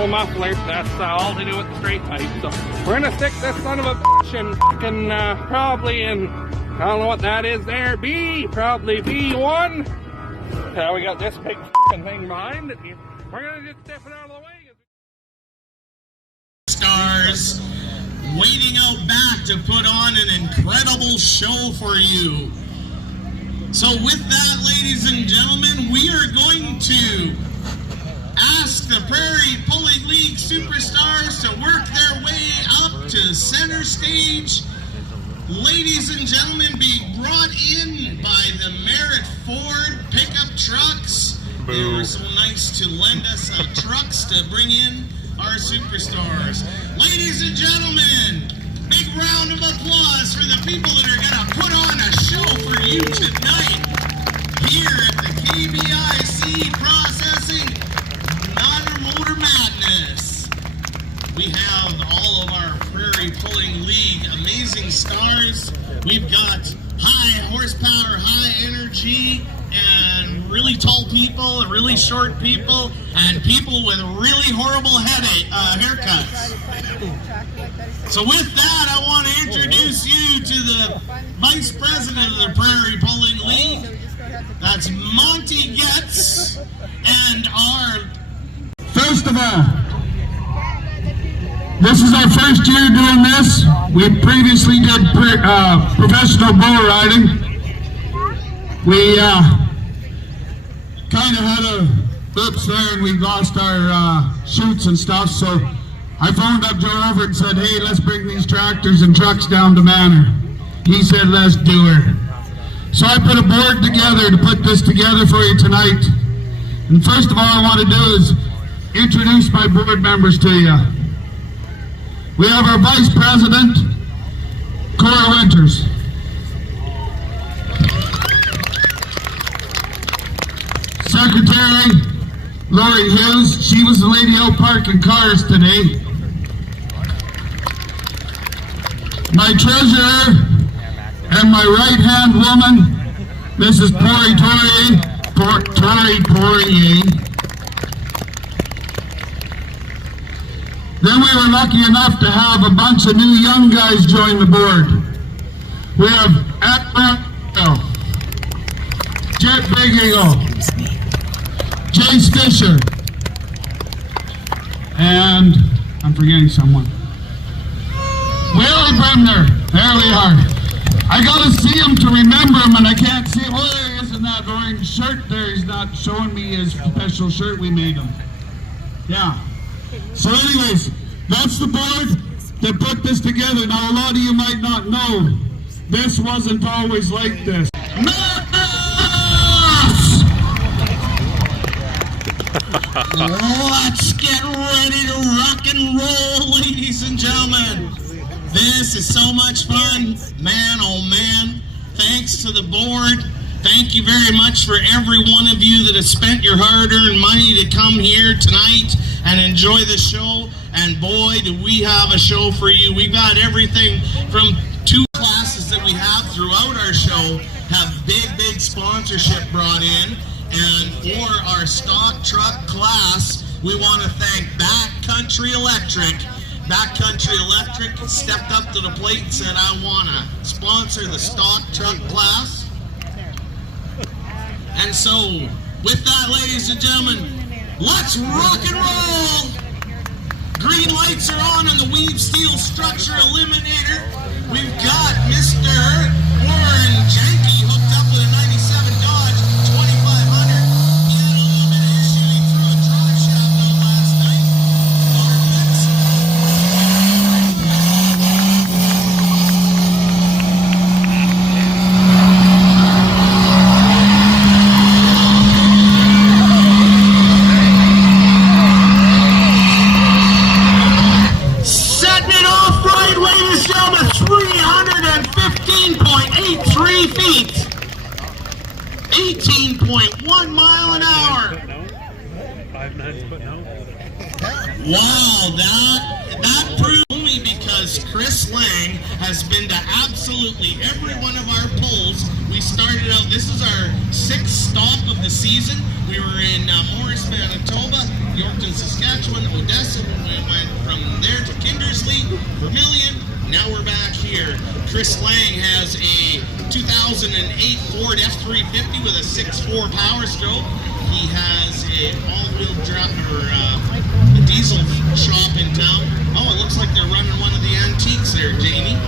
normal muffler. That's all to do with the straight pipe. So we're gonna stick this son of a bitch in fucking probably in, I don't know what that is there, probably B1. We got this big fucking thing behind it. We're gonna just step it out of the way. Stars waiting out back to put on an incredible show for you. So with that, ladies and gentlemen, we are going to ask the Prairie Pulling League superstars to work their way up to center stage. Ladies and gentlemen, being brought in by the Merritt Ford pickup trucks. They were so nice to lend us trucks to bring in our superstars. Ladies and gentlemen, big round of applause for the people that are going to put on a show for you tonight here at the KBIC Processing Motor Madness. We have all of our Prairie Pulling League amazing stars. We've got high horsepower, high energy, and really tall people, and really short people, and people with really horrible haircuts. So with that, I want to introduce you to the Vice President of the Prairie Pulling League. That's Monty Getz, and our... First of all, this is our first year doing this. We previously did professional bull riding. We kind of had a oops there, and we lost our chutes and stuff, so I phoned up Joe over and said, hey, let's bring these tractors and trucks down to Manor. He said, let's do it. So I put a board together to put this together for you tonight. And first of all, I want to do is introduce my board members to you. We have our Vice President, Cora Winters. Secretary, Lori Hughes. She was the lady out parking cars today. My treasurer and my right-hand woman, Mrs. Poirier. Then we were lucky enough to have a bunch of new young guys join the board. We have Admiral Jet Big Eagle, Jace Fisher, and I'm forgetting someone. Willie Bremner, there we are. I gotta see him to remember him, and I can't see him. Oh, there he is in that orange shirt there. He's not showing me his special shirt we made him. Yeah. So anyways, that's the board that put this together. Now a lot of you might not know, this wasn't always like this. Let's get ready to rock and roll, ladies and gentlemen. This is so much fun. Man, oh man. Thanks to the board. Thank you very much for every one of you that has spent your hard-earned money to come here tonight and enjoy the show. And boy, do we have a show for you. We've got everything from 2 classes that we have throughout our show have big sponsorship brought in. And for our stock truck class, we want to thank Backcountry Electric. Backcountry Electric stepped up to the plate and said, I want to sponsor the stock truck class. And so, with that, ladies and gentlemen, let's rock and roll! Green lights are on the Weave Steel Structure Eliminator. We've got Mr. Warren Janke hooked up with a 97 Dodge 2500. He had a little bit of issue. He threw a drive shaft out last night. Setting it off right, ladies and gentlemen, 315.83 feet, 18.1 mile an hour. Wow, that proved only because Chris Lang has been to absolutely every one of our polls. We We started out, this is our 6th stop of the season. We were in Morris, Manitoba, Yorkton, Saskatchewan, Odessa, and we went from there to Kindersley, Vermilion. Now we're back here. Chris Lang has a 2008 Ford F350 with a 6.4 Power Stroke. He has a all-wheel drive, or a diesel shop in town. Oh, it looks like they're running one of the antiques there, Jamie.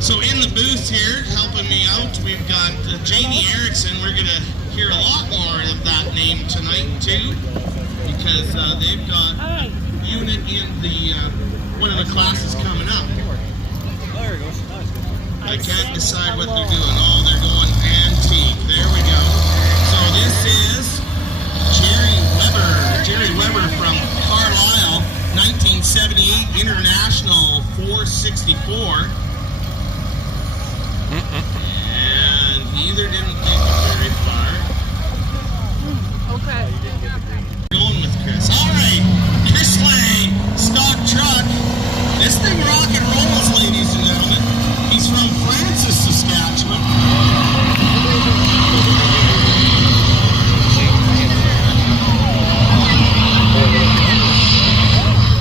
So in the booth here, helping me out, we've got Jamie Erickson. We're going to hear a lot more of that name tonight too, because they've got a unit in the one of the classes coming up. I can't decide what they're doing. Oh, they're going antique. There we go. So this is Jerry Weber from Carlisle, 1978 International 464. And he either didn't make it very far. Okay. Going with Chris. Alright, Chris Lang, stock truck. This thing rock and rolls, ladies and gentlemen. He's from Francis, Saskatchewan.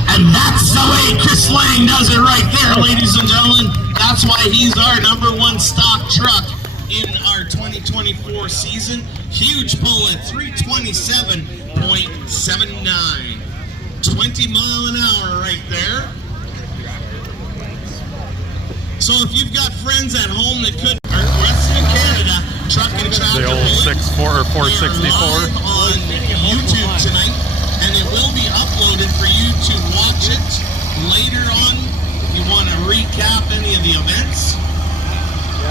And that's the way Chris Lang does it right there, ladies and gentlemen. That's why he's our #1 stock truck in our 2024 season. Huge pull at 327.79. 20 mile an hour right there. So if you've got friends at home that could, or Western Canada, truck and tractor, The old 6.4 or 464. on YouTube tonight, and it will be uploaded for you to watch it later on if you want to recap any of the events.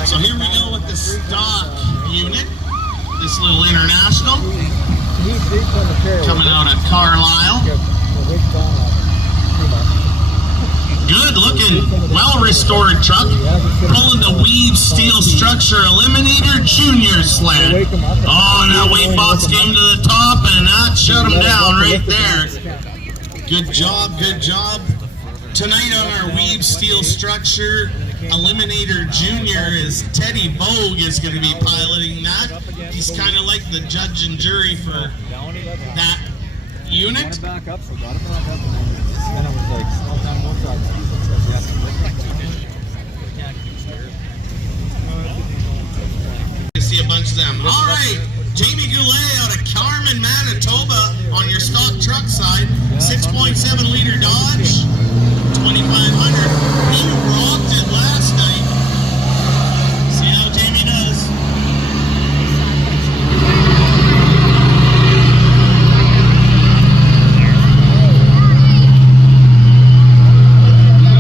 So here we go with the stock unit, this little International, coming out of Carlisle. Good looking, well restored truck, pulling the Weave Steel Structure Eliminator Junior sled. Oh, and that weight box came to the top and that shut him down right there. Good job, good job. Tonight on our Weave Steel Structure Eliminator Junior is Teddy Vogue is going to be piloting that. He's kind of like the judge and jury for that unit. You see a bunch of them. All right, Jamie Goulet out of Carmen, Manitoba on your stock truck side. 6.7 liter Dodge, 2500. He rocked it last night. See how Jamie does.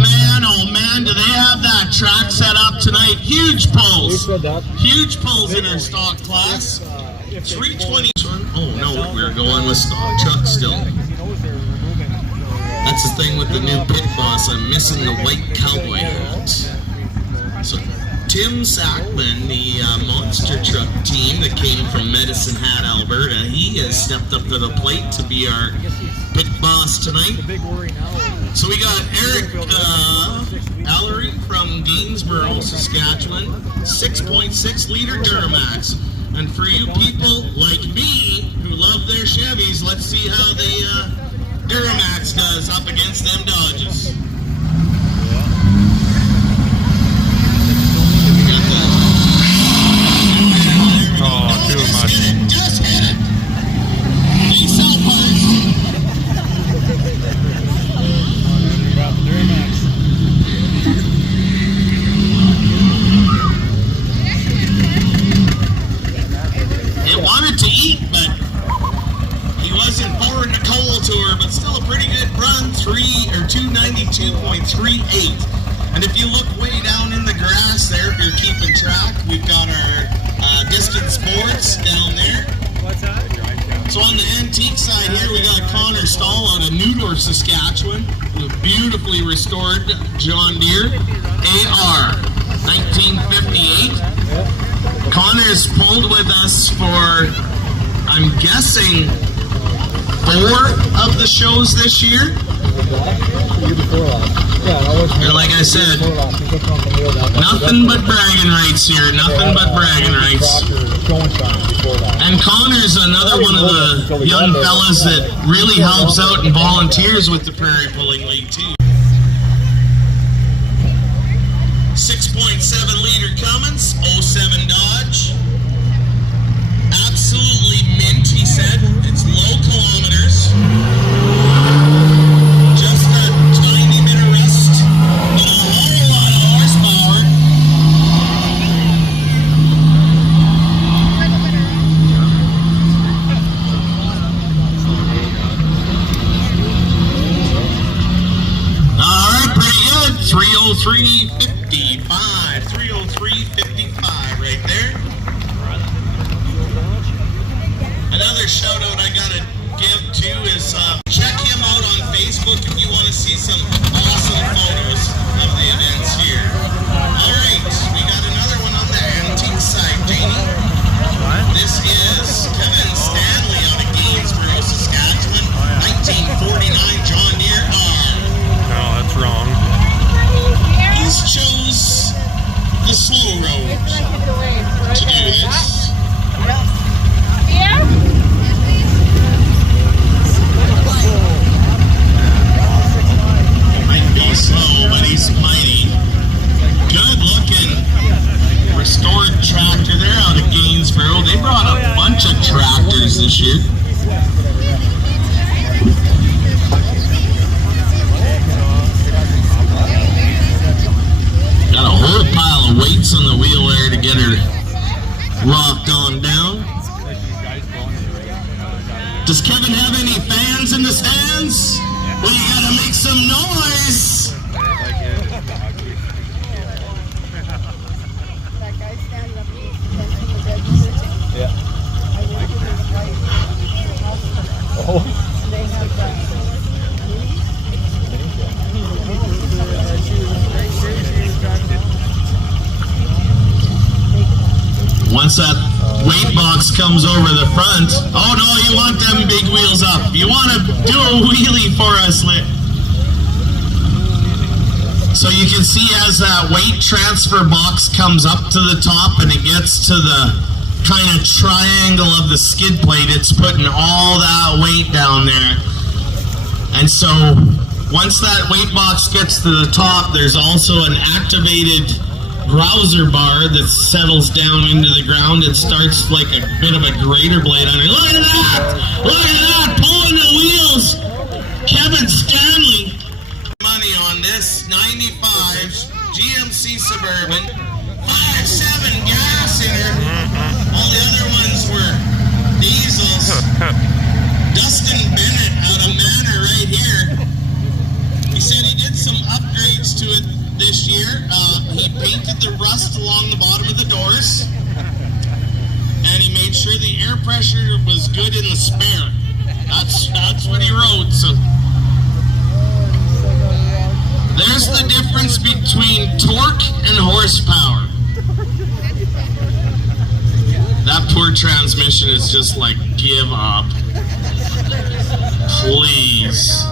Man, oh man, do they have that track set up tonight? Huge pulls. Huge pulls in our stock class. 320. Oh no, we're going with stock truck still. That's the thing with the new pit boss. I'm missing the white cowboy hat. So Tim Sackman, the monster truck team that came from Medicine Hat, Alberta, he has stepped up to the plate to be our pit boss tonight. So we got Eric Allery from Gainsborough, Saskatchewan, 6.6 liter Duramax. And for you people like me who love their Chevys, let's see how the Duramax does up against them Dodges. Oh, too much. Just hit it. We sell parts. It wanted to eat, but he wasn't forward to coal to her, but still a pretty good run, 292.38. And if you look way down in the grass there, if you're keeping track, we've got our Distance Sports down there. So on the antique side here, we got Connor Stahl out of Newdorf, Saskatchewan, with beautifully restored John Deere AR 1958. Connor's pulled with us for, I'm guessing, 4 of the shows this year. And like I said, nothing but bragging rights here, nothing but bragging rights. And Connor's another one of the young fellas that really helps out and volunteers with the Prairie Pulling League too. 6.7 liter Cummins, 07 Dodge. Absolutely mint, he said. It's low kilometers. Just a tiny bit of rust, but a whole lot of horsepower. Alright, pretty good. 303.55. 303.55 right there. Another shout out I gotta give to is check him out on Facebook if you want to see some awesome photos of the events here. Alright, we got another one on the antique side, Janie. This is Kevin Stanley out of Gainsborough, Saskatchewan, 1949 John Deere R. No, that's wrong. He's chose the slow road to do this. Might be slow, but he's mighty. Good looking restored tractor. They're out of Gainsborough. They brought a bunch of tractors this year. Got a whole pile of weights on the wheel there to get her locked on down. Does Kevin have any fans in the stands? Well, you gotta make some noise. Once that weight box comes over the front, oh no, you want them big wheels up. You want to do a wheelie for us, Lit. So you can see as that weight transfer box comes up to the top and it gets to the kind of triangle of the skid plate, it's putting all that weight down there. And so once that weight box gets to the top, there's also an activated browser bar that settles down into the ground. It starts like a bit of a grater blade on it. Look at that! Look at that! Pulling the wheels! Kevin Stanley. Money on this 95 GMC Suburban, 5.7 gas in her. All the other ones were diesels. Dustin Bennett out of Manor right here. He said he did some upgrades to it this year. He painted the rust along the bottom of the doors, and he made sure the air pressure was good in the spare. That's what he wrote. So there's the difference between torque and horsepower. That poor transmission is just like, give up. Please.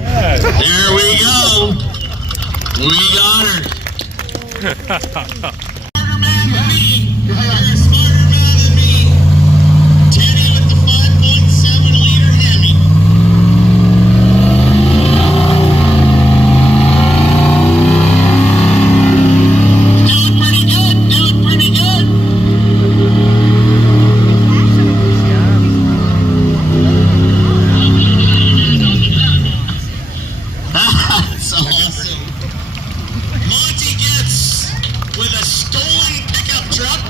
There we go. We got her. Smarter man than me. You're a smarter man than me. Teddy with the 5.7 liter Hemi. Doing pretty good. Doing pretty good. That's awesome. Monty gets with a stolen pickup truck.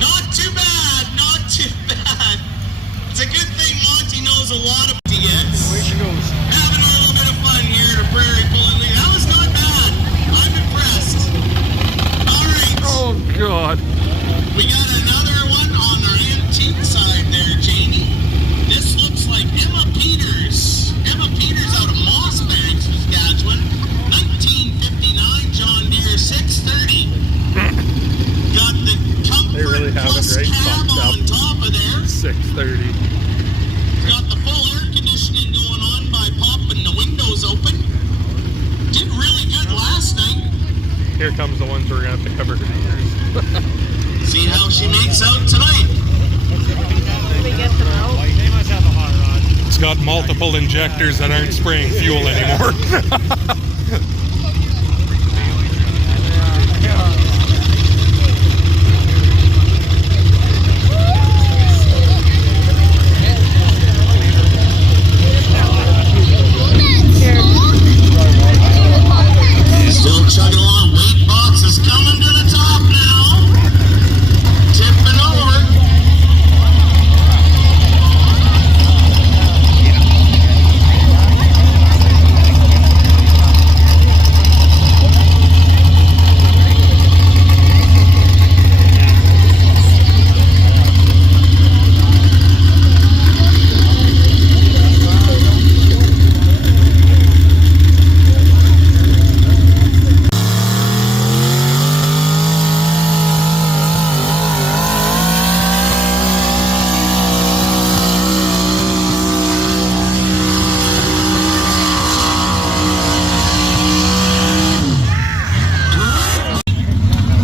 Not too bad, not too bad. It's a good thing Monty knows a lot of he gets. Having a little bit of fun here at a Prairie Pulling League. That was not bad. I'm impressed. Alright. Oh, God. We got another one on our antique side there, Jamie. This looks like Emma Peters. Emma Peters out of Mossbank, Saskatchewan. 1959 John Deere 630. Got the Comfort They really have it Plus right cab fucked up. on top of there. 6:30. Got the full air conditioning going on. Here comes the ones we're gonna have to cover. See how she makes out tonight. It's got multiple injectors that aren't spraying fuel anymore. Still chugging along. Weight box is coming to the top now. Tipping over.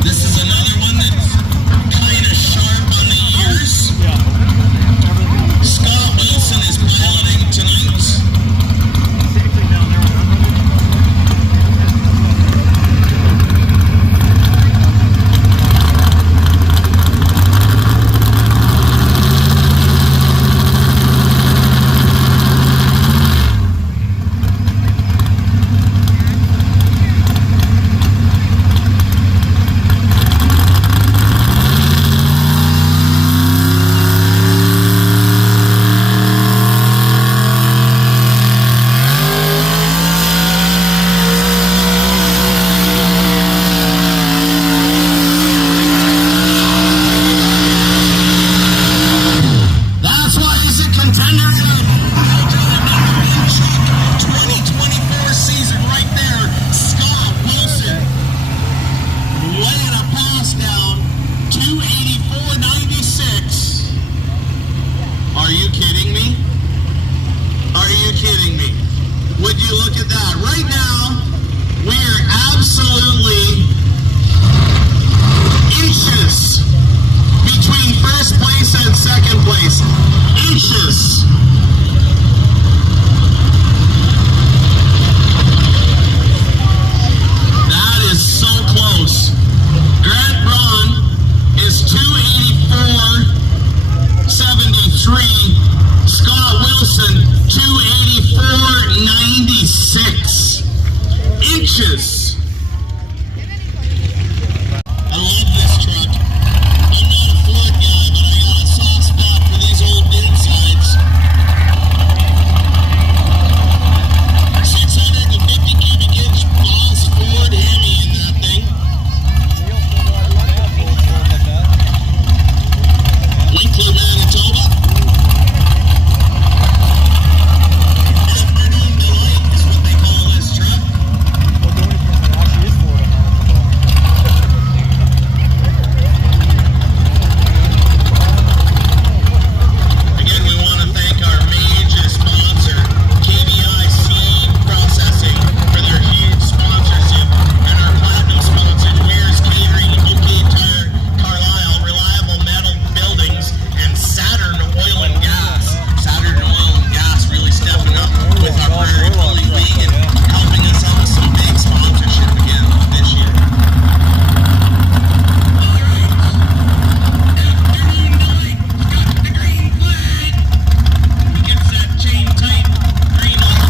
This is another one that's kind of sharp on the ears. Scott Wilson is piloting tonight. That's why he's a contender in the 2024 season right there. Scott Wilson laying a pass down, 284.96. Are you kidding me? Are you kidding me? Would you look at that? Right now, we are absolutely inches between first place and second place. Inches. That is so close. Grant Braun is 284.73. Scott Wilson 284.96. Inches. I love this truck. I'm not a Ford guy, but I got a soft spot for these old insides. 650 cubic inch Boss Ford Hemi in that thing. Winkler, Manitoba. Afternoon delight is what they call this truck. Again, we want to thank our major sponsor, KBI Seed Processing, for their huge sponsorship, and our platinum sponsors, Weir's Catering, OK Tire, Carlisle, Reliable Metal Buildings, and Saturn Oil and Gas. Saturn Oil and Gas really stepping up with our Prairie Bully League and helping us out with some big sponsorship again this year. Afternoon delight, got the green flag. He gets that chain tight, green light.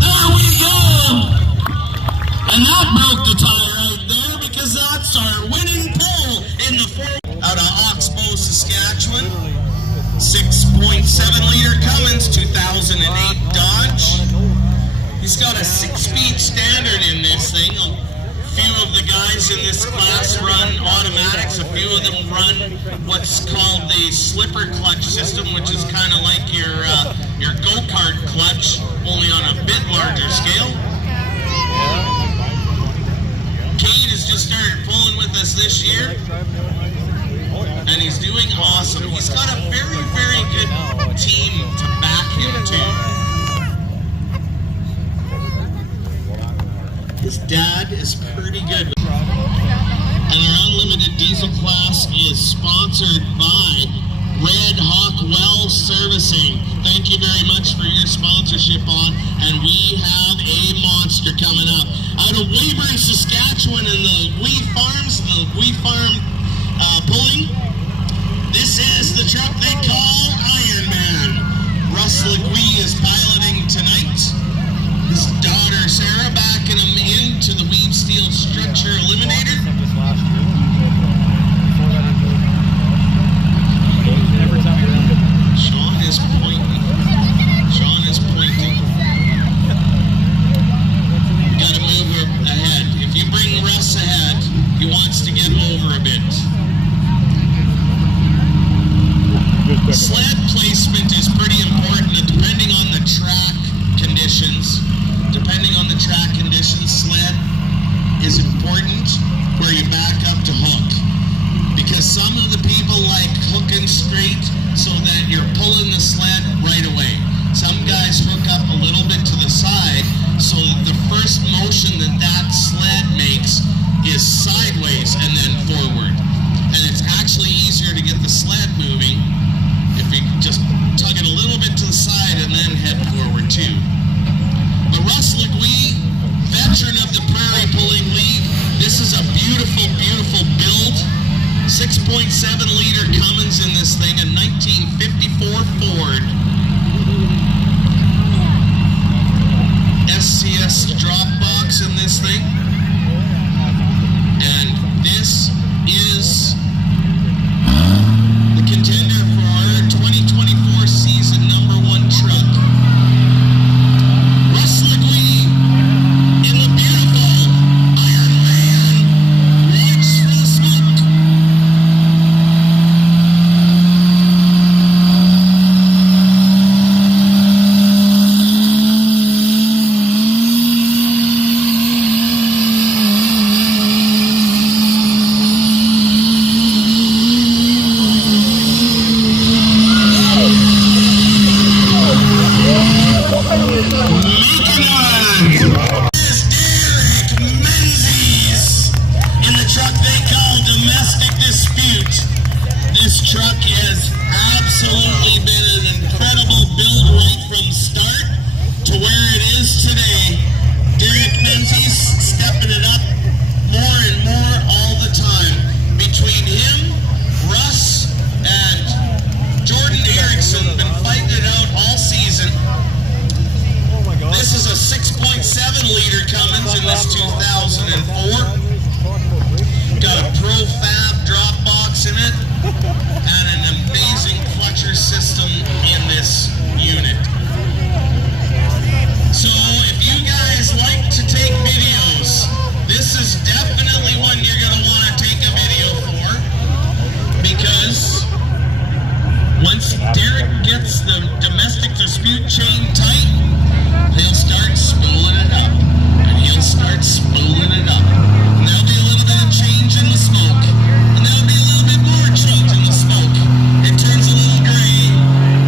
There we go! And that broke the tie right there because that's our winning pole in the out of Oxbow, Saskatchewan. 6.7 liter Cummins, 2008 Dodge. He's got a 6-speed standard in this thing. A few of the guys in this class run automatics. A few of them run what's called the slipper clutch system, which is kind of like your go-kart clutch, only on a bit larger scale. Kate is just started pulling with us this year, and he's doing awesome. He's got a very, very good team to back him too. His dad is pretty good. And our unlimited diesel class is sponsored by Red Hawk Well Servicing. Thank you very much for your sponsorship on, and we have a monster coming up out of Weyburn, Saskatchewan, in the Wee Farms, the Wee Farm pulling. This is the truck they call Iron Man. Russ Legui is piloting tonight. His daughter Sarah backing him into the Weave Steel Structure Eliminator. Sean is pointing. Sean is pointing. You gotta move her ahead. If you bring Russ ahead, he wants to get over a bit. Sled placement is pretty important, and depending on the track conditions, sled is important where you back up to hook. Because some of the people like hooking straight so that you're pulling the sled right away. Some guys hook up a little bit to the side so that the first motion that sled makes is sideways and then forward. And it's actually easier to get the sled moving if you just tug it a little bit to the side and then head forward too. The Russ Legui, veteran of the Prairie Pulling League. This is a beautiful, beautiful build. 6.7 liter Cummins in this thing, a 1954 Ford. SCS drop box in this thing. And this is the contender for our 2024 season #1 truck. Russ Legui in the beautiful Iron Man. Watch for the smoke. This truck has absolutely been an incredible build right from start to where it is today. Derek Menzies stepping it up more and more all the time. Between him, Russ, and Jordan Erickson been fighting it out all season. This is a 6.7 liter Cummins in this 2004. Got a Profab drop box in it and an amazing clutcher system in this unit. So if you guys like to take videos, this is definitely one you're going to want to take a video for, because once Derek gets the domestic dispute chain tight, he'll start spooling it up, and he'll start spooling it up. And there'll be a little bit of change in the smoke, and there'll be a little bit more change in the smoke. It turns a little gray,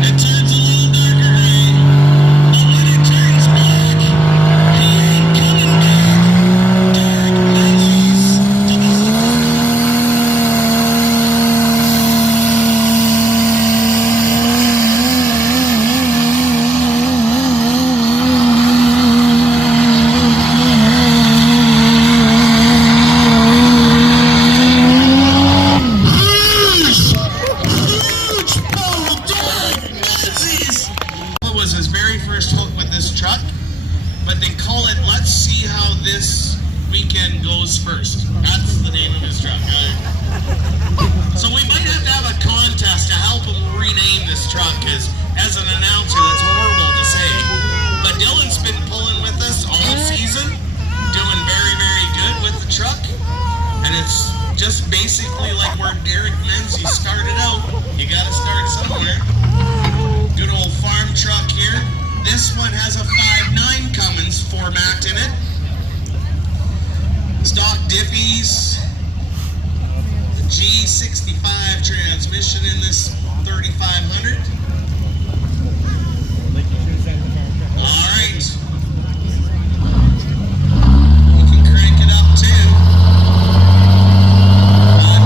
it turns a little darker gray, but when it turns black, he ain't coming back. Derek Menzies. Was his very first hook with this truck, but they call it "Let's See How This Weekend Goes First." That's the name of his truck. So we might have to have a contest to help him rename this truck, because as an announcer, that's horrible to say. But Dylan's been pulling with us all season, doing very, very good with the truck, and it's just basically like where Derek Menzies started out. You got to start somewhere. Good old farm truck here. This one has a 5.9 Cummins format in it. stock diffies, the G65 transmission in this 3500. All right. You can crank it up too.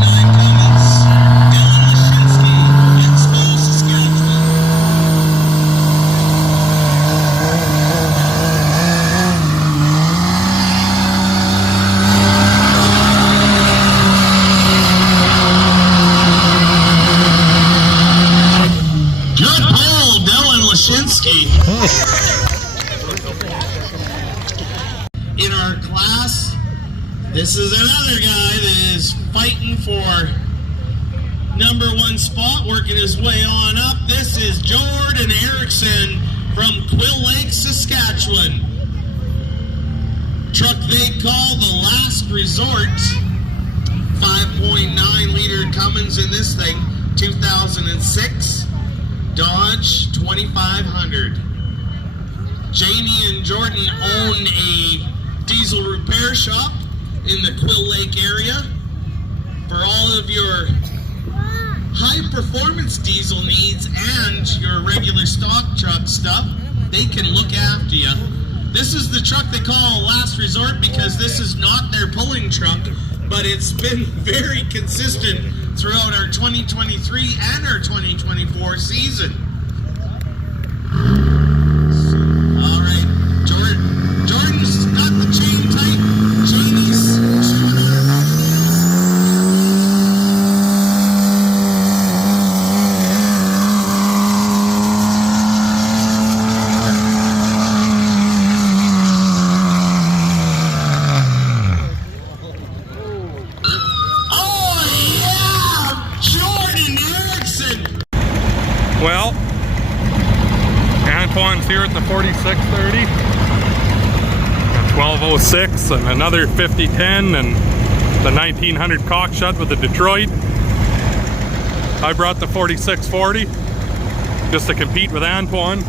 9 Cummins, Dylan Lashinsky, Expo, Saskatchewan. Good pull, Dylan Lashinsky. In our class, this is another guy that is fighting for #1 spot, working his way on up. This is Jordan Erickson from Quill Lake, Saskatchewan. Truck they call the Last Resort. 5.9 liter Cummins in this thing, 2006 Dodge 2500. Jamie and Jordan own a diesel repair shop in the Quill Lake area. For all of your high performance diesel needs and your regular stock truck stuff, they can look after you. This is the truck they call Last Resort because this is not their pulling truck, but it's been very consistent throughout our 2023 and our 2024 season. All right, Jordan's got the chain tight. Jamie's showing her. Oh yeah, Jordan Erickson. Well, Antoine's here at the 4630, a 1206, and another 5010, and the 1900 cockshut with the Detroit. I brought the 4640 just to compete with Antoine.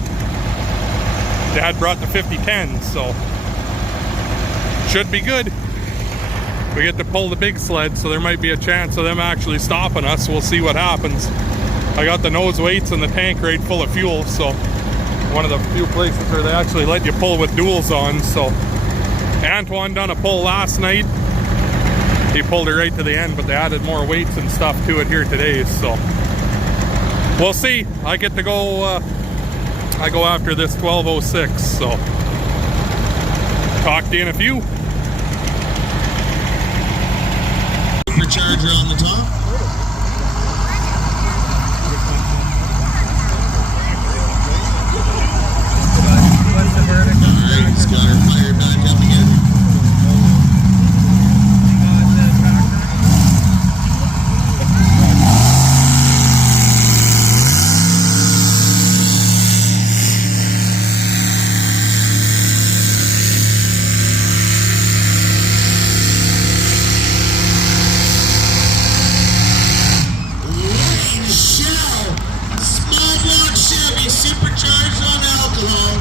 Dad brought the 5010, so should be good. We get to pull the big sled, so there might be a chance of them actually stopping us. We'll see what happens. I got the nose weights and the tank right full of fuel, so one of the few places where they actually let you pull with duals on. So Antoine done a pull last night. He pulled it right to the end, but they added more weights and stuff to it here today, so we'll see. I get to go I go after this 1206, so talk to you in a few. Supercharger on the top. Alright, he's got her fired back up again. Shell, small block Chevy, supercharged on alcohol.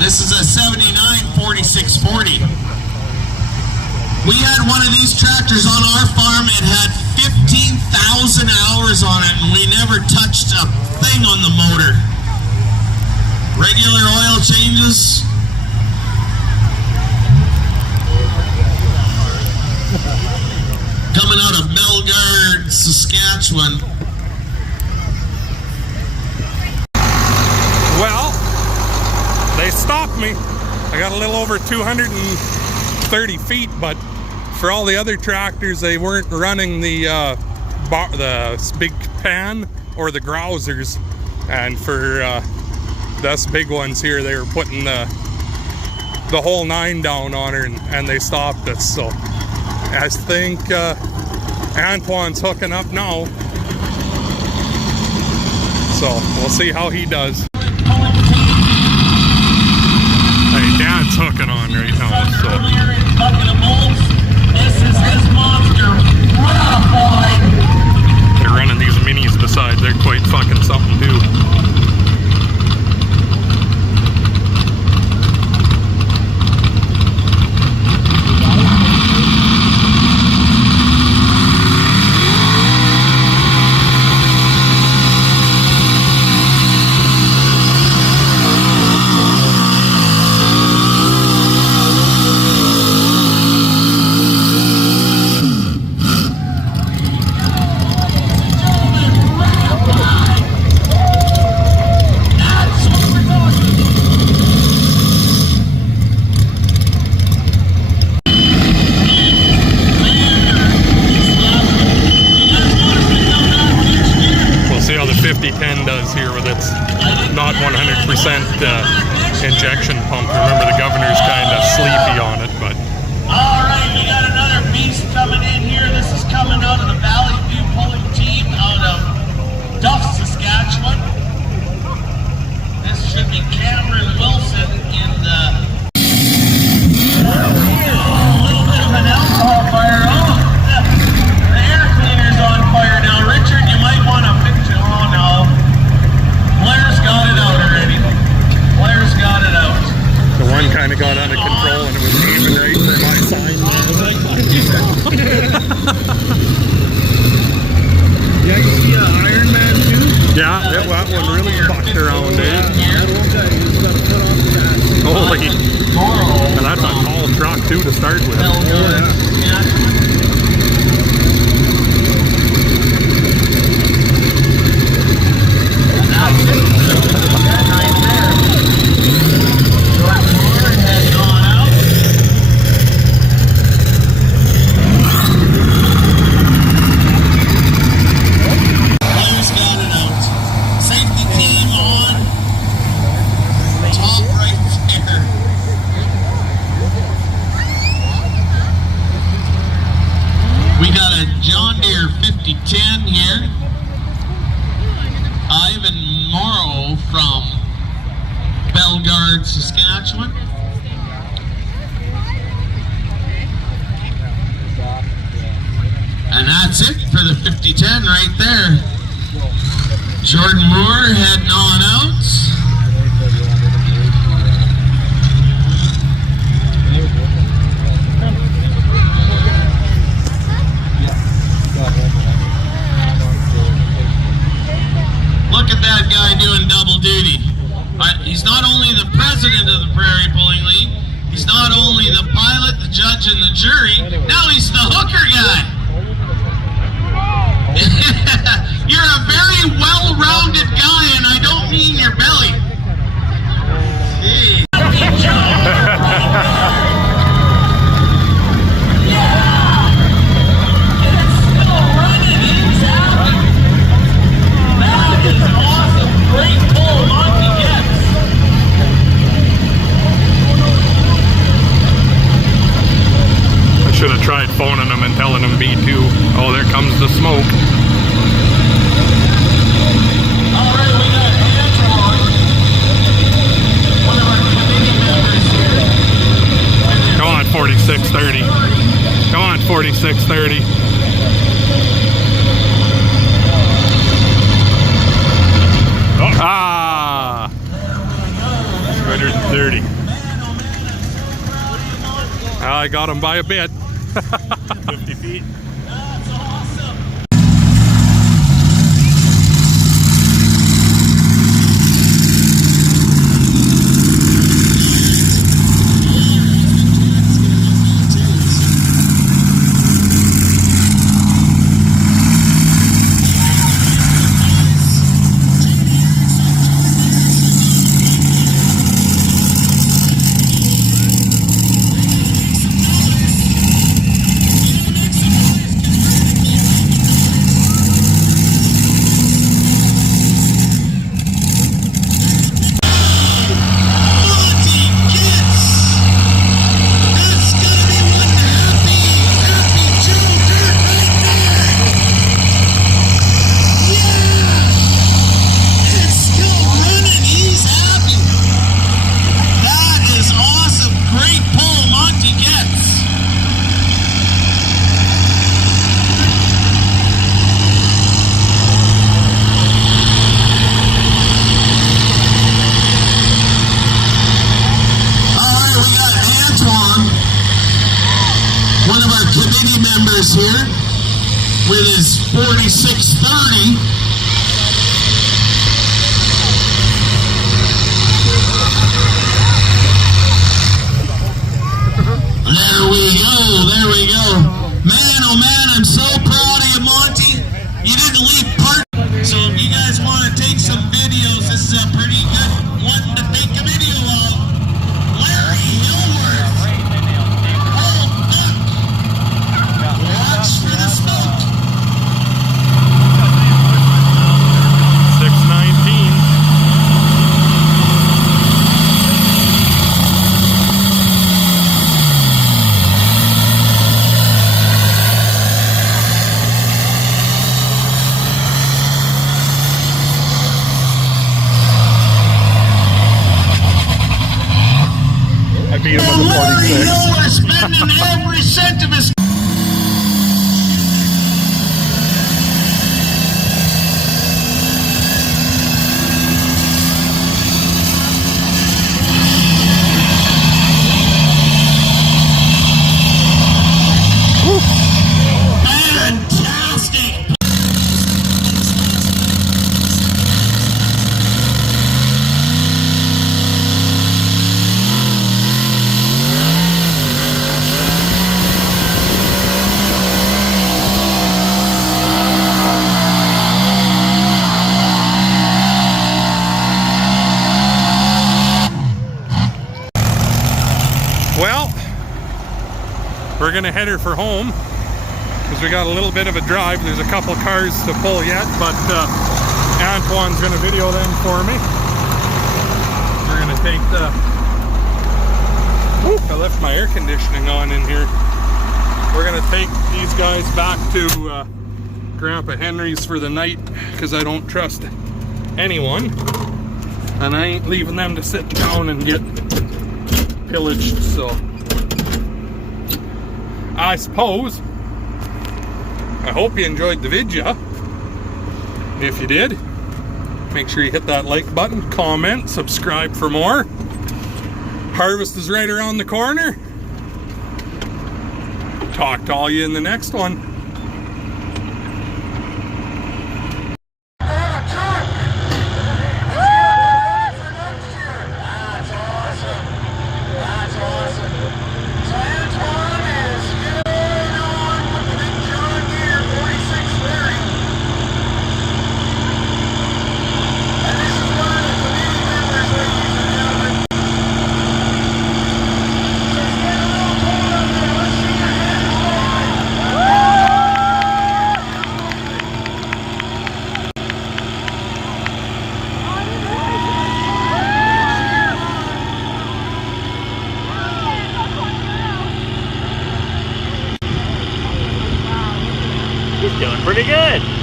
This is a 79 4640. We had one of these tractors on our farm. It had 15,000 hours on it, and we never touched a thing on the motor. Regular oil changes. Coming out of Melgard Saskatchewan. Well, they stopped me. I got a little over 230 feet, but for all the other tractors, they weren't running the big pan or the grousers, and for us big ones here, they were putting the whole 9 down on her, and they stopped us. So I think Antoine's hooking up now, so we'll see how he does. Hey, Dad's hooking on right now, so they're running these minis beside. They're quite fucking something too. Does here with its not 100% injection pump. Remember, the governor's kind of sleepy on it, but. All right, we got another beast coming in here. This is coming out of the Valley View pulling team out of Duff, Saskatchewan. This should be Cameron Wilson in the. A little bit of an alcohol fire. Oh, the air cleaner's on fire now. Richard, you might want to fix it. Oh no. Blair's got it out already. Blair's got it out. The one kind of got out of control and it was aiming right for my sign. Yeah, you see Iron Man too? Yeah, that one really fucked around, dude. Holy. And that's a tall truck too to start with. Oh, yeah. We got a John Deere 5010 here. Ivan Morrow from Bellegarde, Saskatchewan. And that's it for the 5010 right there. Jordan Moore heading on out. Look at that guy doing double duty. He's not only the president of the Prairie Pulling League, he's not only the pilot, the judge, and the jury, now he's the hooker guy. You're a very well-rounded guy, and I don't mean your belly. Hey. Should have tried phoning them and telling them B2. Oh, there comes the smoke. All right, we got Antoine, one of our committee members here. Come on, 4630. Come on, 4630. Oh. Ah! 230. I got him by a bit. 50 feet. That's awesome. here with his 4630. There we go. Man, oh man, I'm so proud of you, Monty. You didn't leave part. So if you guys want to take some videos, this is a pretty good one to take a video of. Larry Hillworth. Oh, Duck. Watch for the smoke. 619. I beat him with a Larry 46. Hillworth spending every cent of his. Fantastic! Well, we're gonna head her for home because we got a little bit of a drive. There's a couple cars to pull yet, but Antoine's gonna video them for me. We're gonna take the. I left my air conditioning on in here. We're gonna take these guys back to Grandpa Henry's for the night because I don't trust anyone, and I ain't leaving them to sit down and get pillaged. So I suppose I hope you enjoyed the video. If you did, make sure you hit that like button, comment, subscribe for more. Harvest is right around the corner. Talk to all you in the next one. He's doing pretty good.